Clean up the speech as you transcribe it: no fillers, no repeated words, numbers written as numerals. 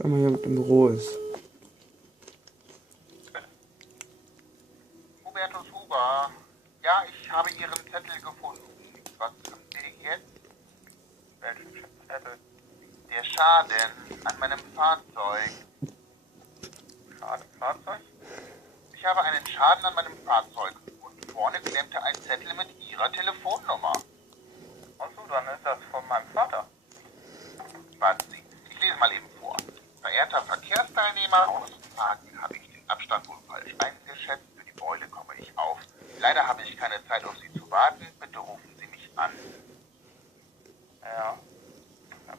wenn man hier im Büro ist. Hubertus Huber. Ja, ich habe Ihren Zettel gefunden. Was haben Sie jetzt? Welchen Zettel? Der Schaden an meinem Fahrzeug. Fahrzeug? Ich habe einen Schaden an meinem Fahrzeug und vorne klemmte ein Zettel mit Ihrer Telefonnummer. Und so, dann ist das von meinem Vater. Warten Sie, ich lese mal eben vor. Verehrter Verkehrsteilnehmer, aus Parken habe ich den Abstand wohl falsch eingeschätzt. Für die Beule komme ich auf. Leider habe ich keine Zeit, auf Sie zu warten. Bitte rufen Sie mich an. Ja. Das